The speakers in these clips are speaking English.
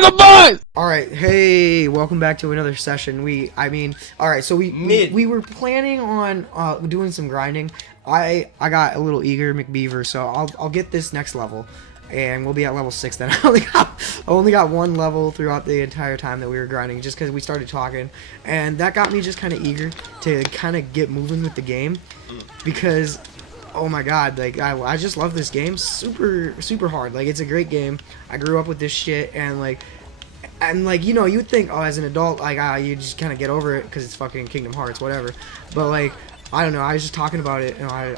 Mega Boys! Alright, hey, welcome back to another session. Alright, so we were planning on doing some grinding. I got a little eager, McBeaver, so I'll get this next level. And we'll be at level 6 then. I only got one level throughout the entire time that we were grinding, just because we started talking. And that got me just kind of eager to kind of get moving with the game. Because, oh my god, like, I just love this game. Super hard. Like, it's a great game. I grew up with this shit, and like, you know, you'd think, oh, as an adult, like, you just kind of get over it because it's fucking Kingdom Hearts, whatever. But, like, I don't know, I was just talking about it, and we're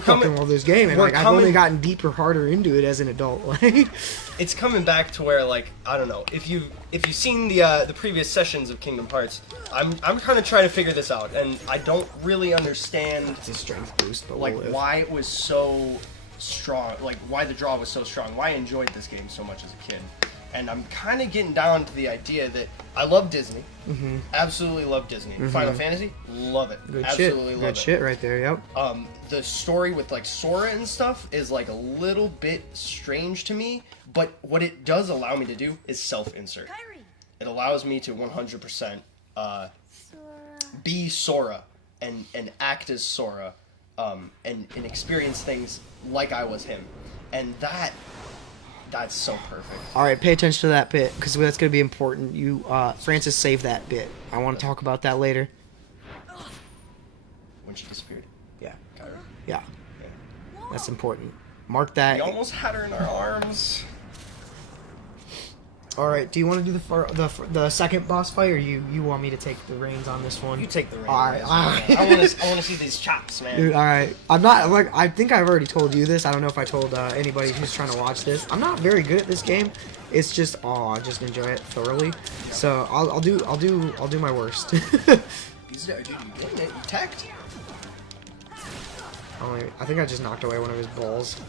fucking love this game, and like, I've only gotten deeper, harder into it as an adult. Like, it's coming back to where, like, I don't know, if you've seen the previous sessions of Kingdom Hearts, I'm kind of trying to figure this out, and I don't really understand it's a strength boost, but like why it was so strong, like why the draw was so strong, why I enjoyed this game so much as a kid. And I'm kind of getting down to the idea that I love Disney. Mm-hmm. Absolutely love Disney. Mm-hmm. Final Fantasy, love it. Good absolutely shit. love Good shit right there, yep. The story with like Sora and stuff is like a little bit strange to me, but what it does allow me to do is self-insert. It allows me to 100% be Sora and act as Sora and experience things like I was him. And that's so perfect. Alright, pay attention to that bit, because that's going to be important. You, Francis, save that bit. I want to talk about that later. When she disappeared? Yeah. Got her. Yeah. That's important. Mark that. We almost had her in our arms. Alright, do you want to do the second boss fight, or you want me to take the reins on this one? You take the reins. Alright. I want to see these chops, man. Dude, alright. I'm not, like, I think I've already told you this. I don't know if I told anybody who's trying to watch this. I'm not very good at this game. It's just, I just enjoy it thoroughly. So, I'll do my worst. Dude, you getting it? You teched? I think I just knocked away one of his balls.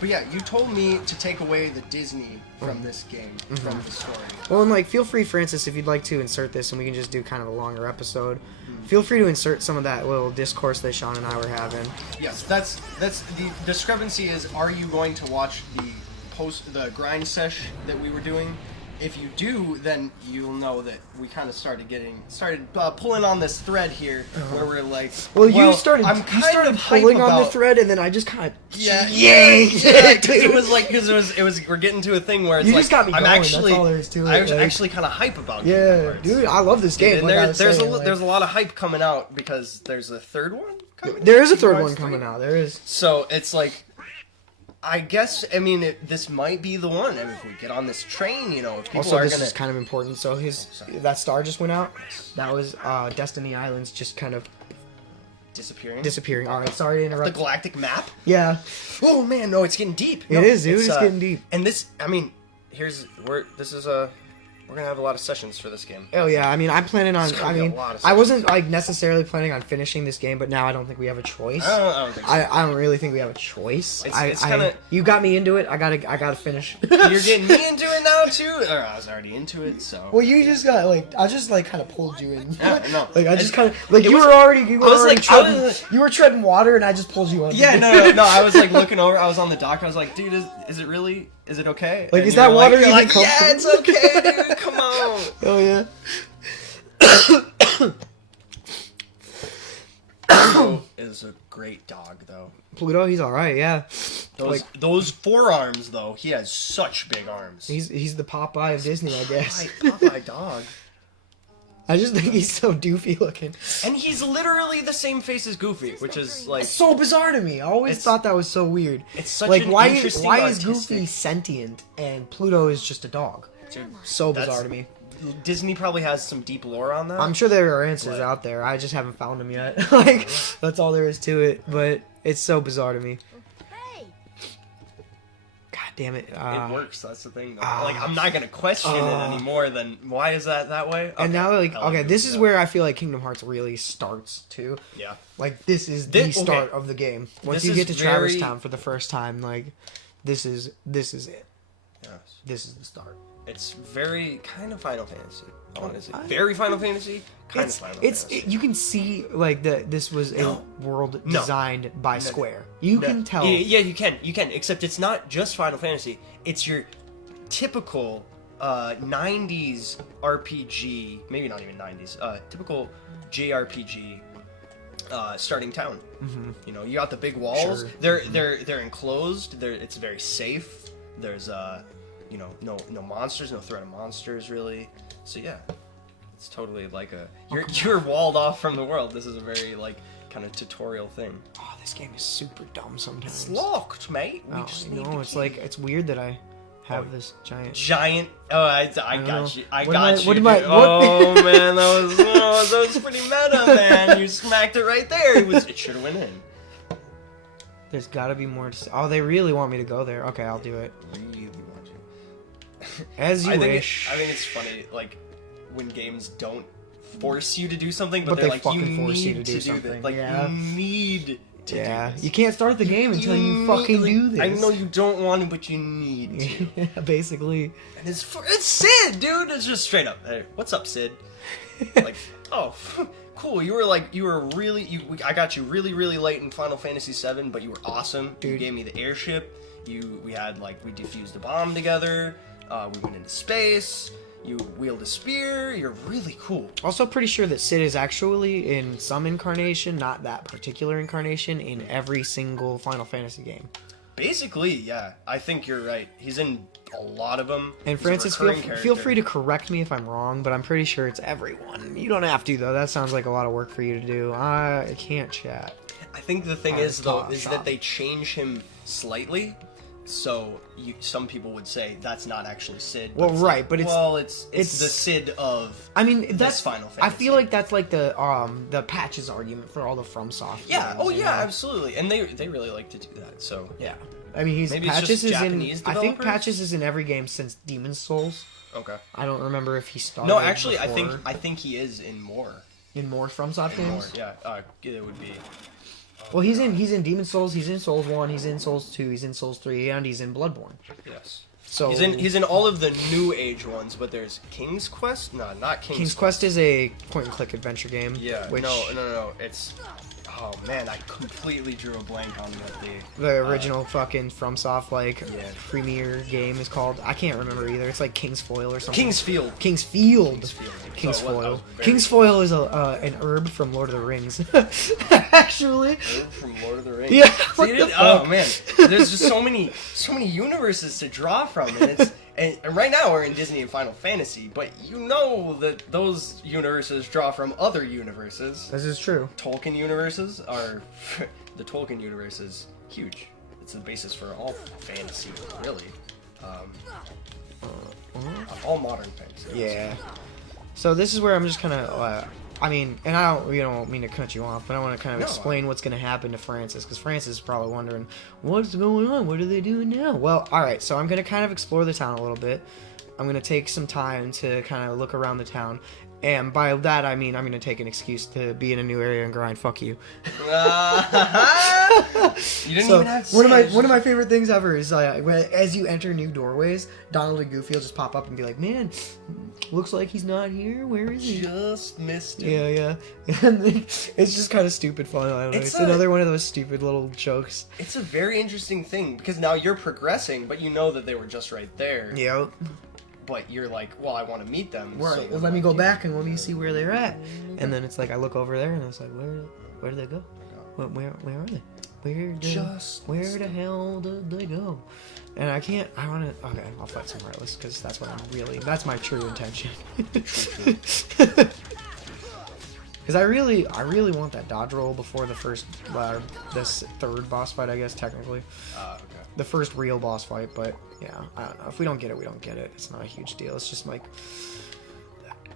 But yeah, you told me to take away the Disney from this game, from the story. Well, and like, feel free, Francis, if you'd like to insert this, and we can just do kind of a longer episode. Feel free to insert some of that little discourse that Sean and I were having. Yes, that's the discrepancy is: are you going to watch the grind sesh that we were doing? If you do, then you'll know that we kind of started pulling on this thread here, where we're like, well, you started pulling on the thread, and then I just kind of because we're getting to a thing where it's you just got me going. That's all there is to it. I was actually kind of hype about it. Dude, I love this game. And there's a lot of hype coming out because there's a third one coming. There is a third one coming out. There is. So it's like, I guess, I mean, this might be the one. I mean, if we get on this train, you know, people also, are this gonna... is kind of important. So that star just went out. That was Destiny Islands just kind of disappearing. All right, sorry to interrupt. The galactic map? Yeah. Oh man, no, it's getting deep. It is, dude. It's getting deep. And this, I mean, we're gonna have a lot of sessions for this game. Oh yeah, I mean, I'm planning on. I wasn't like necessarily planning on finishing this game, but now I don't think we have a choice. I don't think so. I don't really think we have a choice. It's kinda... You got me into it. I gotta finish. You're getting me into it now too, or I was already into it. So. Well, you just got I just kind of pulled you in. Yeah, no. Like I just kind of you were treading water, and I just pulled you under. Yeah, no. I was like looking over. I was on the dock. I was like, dude, is it really? Is it okay? Like, is that water even comfortable? Yeah, it's okay, dude. Come on. Oh yeah. Pluto is a great dog, though. Pluto, he's all right. Yeah. Those forearms, though. He has such big arms. He's the Popeye of Disney, I guess. Popeye dog. I just think he's so doofy looking. And he's literally the same face as Goofy, which is like... It's so bizarre to me. I always thought that was so weird. It's such like, an why is Goofy sentient and Pluto is just a dog? Dude, so bizarre to me. Disney probably has some deep lore on that. I'm sure there are answers out there. I just haven't found them yet. Like, that's all there is to it. But it's so bizarre to me. Damn it. It works, that's the thing, though. Like, I'm not gonna question it anymore than, why is that way? Okay. And now, this is where I feel like Kingdom Hearts really starts, too. Yeah. Like, this is the start of the game. Once you get to Traverse Town for the first time, like, this is it. Yes. This is the start. It's very kind of Final Fantasy. I want to say very Final Fantasy. Kind of Final Fantasy. You can see like this was a world designed by Square. You can tell. Yeah, you can. You can. Except it's not just Final Fantasy. It's your typical 90s RPG. Maybe not even 90s. Typical JRPG. Starting town. Mm-hmm. You know, you got the big walls. Sure. They're enclosed. It's very safe. There's you know, no monsters, no threat of monsters really. So yeah, it's totally like you're walled off from the world. This is a very like kind of tutorial thing. Oh, this game is super dumb sometimes. It's locked, mate. We just need the it's key. like it's weird that I have this giant. Oh, I got you. I got you. What Oh man, that was pretty meta, man. You smacked it right there. It should have went in. There's got to be more. Oh, they really want me to go there. Okay, I'll do it. Really want you. As you wish. I think it's funny, like when games don't force you to do something, but they're they like fucking you force need you to do something. this. Like yeah. you need. Yeah, you can't start the game until you fucking do this. I know you don't want to, but you need to. Yeah, basically. And it's Sid, dude. It's just straight up. Hey, what's up, Sid? Like, oh, cool. I got you really late in Final Fantasy VII, but you were awesome. Dude. You gave me the airship. We defused a bomb together. We went into space. You wield a spear. You're really cool. Also pretty sure that Sid is actually in some incarnation, not that particular incarnation, in every single Final Fantasy game. Basically, yeah. I think you're right. He's in a lot of them. And Francis, feel free to correct me if I'm wrong, but I'm pretty sure it's everyone. You don't have to, though. That sounds like a lot of work for you to do. I can't chat. I think the thing is that they change him slightly. So some people would say that's not actually Sid. Well, right, but it's the Sid of. I mean, that's Final Fantasy. I feel like that's like the Patches argument for all the FromSoft. Yeah. games, Oh yeah, absolutely. And they really like to do that. So yeah. I mean, Patches is Japanese in. I think Patches is in every game since Demon's Souls. Okay. I don't remember if he started. No, actually, before. I think he is in more. In more FromSoft games. Yeah. It would be. Well, he's in Demon's Souls, he's in Souls 1, he's in Souls 2, he's in Souls 3, and he's in Bloodborne. Yes. So he's in all of the New Age ones, but there's King's Quest? No, not King's Quest. King's Quest is a point-and-click adventure game. Yeah, which, no. It's... Oh, man, I completely drew a blank on what the original fucking FromSoft, premiere game is called. I can't remember either. It's like King's Foil or something. Kingsfield. Kingsfoil. Kingsfoil is an herb from Lord of the Rings. Actually. Herb from Lord of the Rings. Yeah. Oh man, there's just so many universes to draw from, and right now we're in Disney and Final Fantasy, but you know that those universes draw from other universes. This is true. Tolkien universes are the Tolkien universe is huge. It's the basis for all fantasy, really. All modern fantasy. Yeah. So this is where I'm just kind of, I mean, and I don't mean to cut you off, but I want to kind of explain what's going to happen to Francis, because Francis is probably wondering, what's going on? What are they doing now? Well, alright, so I'm going to kind of explore the town a little bit. I'm going to take some time to kind of look around the town. And by that, I mean I'm going to take an excuse to be in a new area and grind. Fuck you. You didn't even have to one of my favorite things ever is as you enter new doorways, Donald and Goofy will just pop up and be like, man, looks like he's not here. Where is he? Just missed him. Yeah. And it's just kind of stupid fun. I don't know. It's another one of those stupid little jokes. It's a very interesting thing, because now you're progressing, but you know that they were just right there. Yeah. But you're like, well, I want to meet them. Right. So let me go back and let me see where they're at. And then it's like I look over there and it's like, where did they go? Where are they? Where the hell did they go? And I want to. Okay, I'll fight some Heartless because that's my true intention. Because I really want that dodge roll before the first, this third boss fight, I guess technically. Okay. The first real boss fight, but yeah, I don't know. If we don't get it, we don't get it. It's not a huge deal. It's just like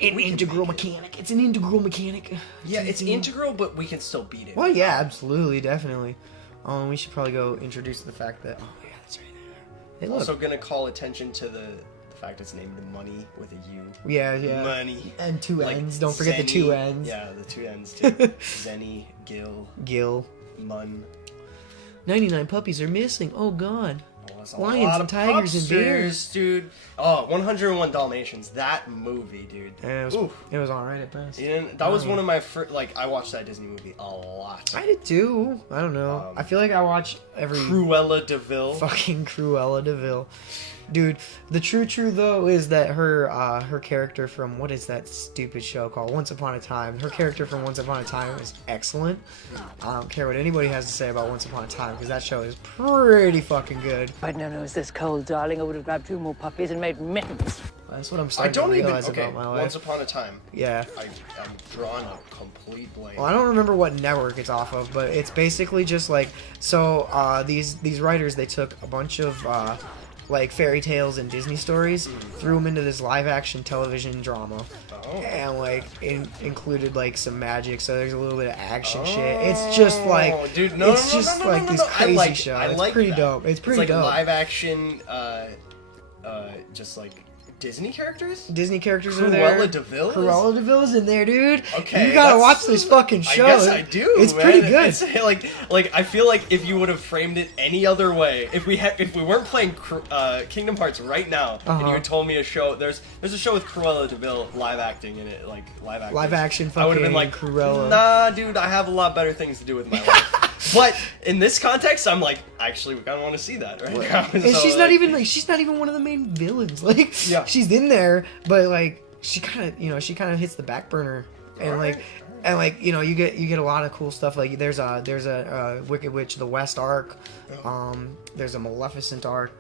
an integral mechanic. It's an integral mechanic. Yeah, it's integral, but we can still beat it. Well, yeah, absolutely, definitely. We should probably go introduce the fact that. Oh yeah, that's right there. Hey, look. Also, gonna call attention to the fact it's named Money with a U. Yeah. Money. And two N's. Don't forget the two N's. Yeah, the two N's too. Zenny, Gil, Mun. 99 puppies are missing. Oh god. Well, us a Lions lot and of tigers and pupsters, dude. Oh, 101 Dalmatians. That movie, dude. Yeah, it was alright at best. That was one of my first. Like, I watched that Disney movie a lot. I did too. I don't know. I feel like I watch every Cruella DeVille. fucking Cruella DeVille. Dude, the true though is that her character from, what is that stupid show called, Once Upon a Time? Her character from Once Upon a Time is excellent. I don't care what anybody has to say about Once Upon a Time, because that show is pretty fucking good. If I'd known it was this cold, darling, I would have grabbed 2 more puppies and made mittens. That's what I'm starting to realize about my life. Once Upon a Time. Yeah. I'm drawing a complete blank. Well, I don't remember what network it's off of, but it's basically just like, so these writers, they took a bunch of like fairy tales and Disney stories, threw them into this live action television drama, and like included like some magic. So there's a little bit of action shit. It's just like, dude, it's just like this crazy show. It's pretty dope. It's pretty dope. Like live action, just like Disney characters? Disney characters are there. Cruella DeVille? Cruella DeVille's in there, dude. Okay. You gotta watch this fucking show. I guess I do. It's man. pretty good. It's like I feel like if you would have framed it any other way, if we weren't playing Kingdom Hearts right now, and you had told me a show, there's a show with Cruella DeVille live acting in it, like live action. Fucking I would have been like, Cruella. nah, dude, I have a lot better things to do with my life. But in this context, I'm like, actually, we kind of want to see that right now. And so, she's not even one of the main villains. Like, yeah. She's in there, but like she kind of hits the back burner, and you get a lot of cool stuff. Like there's a Wicked Witch of the West arc, there's a Maleficent arc,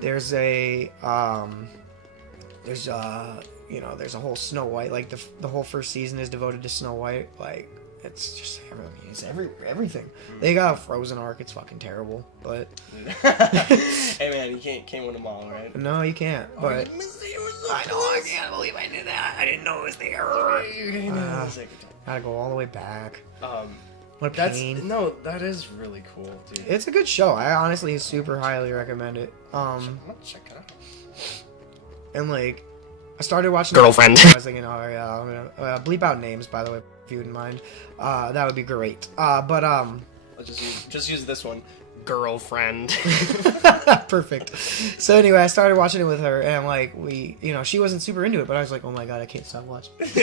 there's a there's a whole Snow White. Like the whole first season is devoted to Snow White. Like it's just everything. They got a Frozen arc. It's fucking terrible, but hey man, you can't win them all, right? No, you can't. But I know, I can't believe I knew that. I didn't know it was there. Gotta go all the way back. What a That's pain. no, that is really cool, dude. It's a good show. I honestly super highly recommend it. I'm gonna check it out. And like, I started watching Girlfriend. I was thinking, oh yeah, I'm gonna bleep out names, by the way, if you wouldn't mind. That would be great. But I'll just use this one. Girlfriend. perfect. So anyway, I started watching it with her, and like she wasn't super into it, but I was like, oh my god, I can't stop watching. Wait.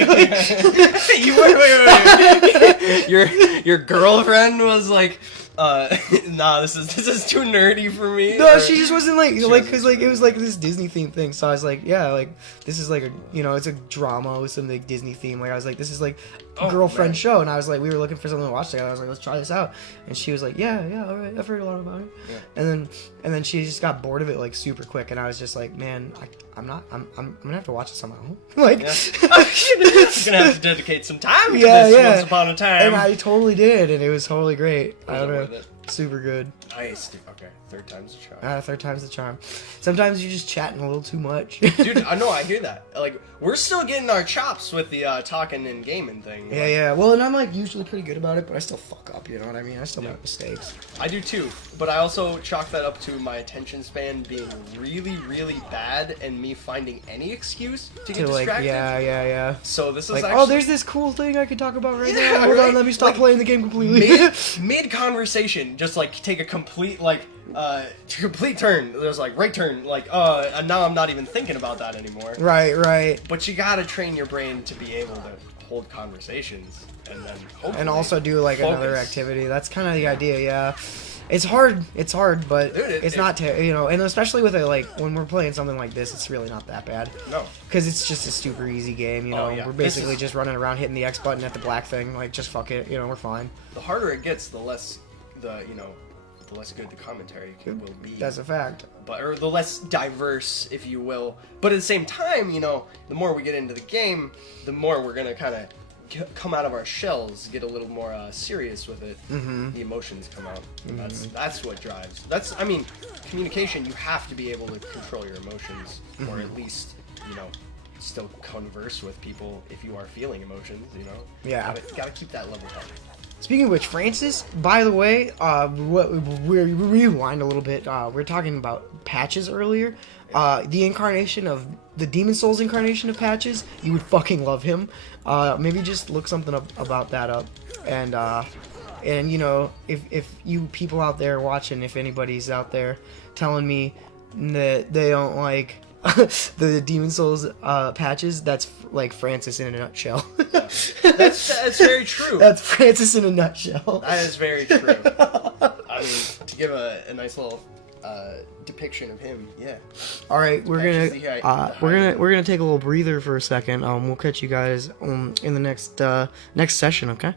Your girlfriend was like, nah, this is too nerdy for me. No, she just wasn't because it was like this Disney themed thing. So I was like, yeah, like this is like it's a drama with some like Disney theme. Like I was like, this is like a girlfriend show, and I was like, we were looking for something to watch together. I was like, let's try this out, and she was like, yeah, all right, I've heard a lot about it. Yeah. And then she just got bored of it like super quick, and I was just like, man, I'm gonna have to watch this on my own. Like, you're gonna have to dedicate some time to this. Once Upon a Time, and I totally did, and it was totally great. I don't know, super good. Nice. Okay, third time's the charm. Third time's the charm. Sometimes you're just chatting a little too much. Dude, I know, I hear that. Like, we're still getting our chops with the talking and gaming thing. Yeah. Well, and I'm like usually pretty good about it, but I still fuck up, you know what I mean? I still make mistakes. I do too, but I also chalk that up to my attention span being really, really bad and me finding any excuse to get distracted. Yeah. So this is like, actually... oh, there's this cool thing I could talk about right now. Hold on, let me stop playing the game completely. Mid conversation, just like take a complete complete turn. There's like right turn, like and now I'm not even thinking about that anymore. Right. But you gotta train your brain to be able to hold conversations and then hopefully and also do like focus. Another activity. That's kind of the idea. Yeah. It's hard, but dude, it's not and especially with it, like when we're playing something like this, it's really not that bad. No. Because it's just a super easy game, We're basically just running around hitting the X button at the black thing, like just fuck it, we're fine. The harder it gets, the less the less good the commentary will be. That's a fact. Or the less diverse, if you will. But at the same time, the more we get into the game, the more we're gonna kind of come out of our shells, get a little more serious with it. Mm-hmm. The emotions come out. That's what drives. Communication. You have to be able to control your emotions, or at least still converse with people if you are feeling emotions. Yeah. Gotta keep that level headed. Speaking of which, Francis, by the way, we rewind a little bit. We were talking about Patches earlier. The incarnation of the Demon Souls incarnation of Patches, you would fucking love him. Maybe just look something up about that up, and And you know, if you people out there watching, if anybody's out there telling me that they don't like the Demon Souls patches, that's like Francis in a nutshell. That's very true. That's Francis in a nutshell. That is very true. I mean, to give a nice little depiction of him, yeah. All right, we're Patches gonna take a little breather for a second. We'll catch you guys in the next session, okay?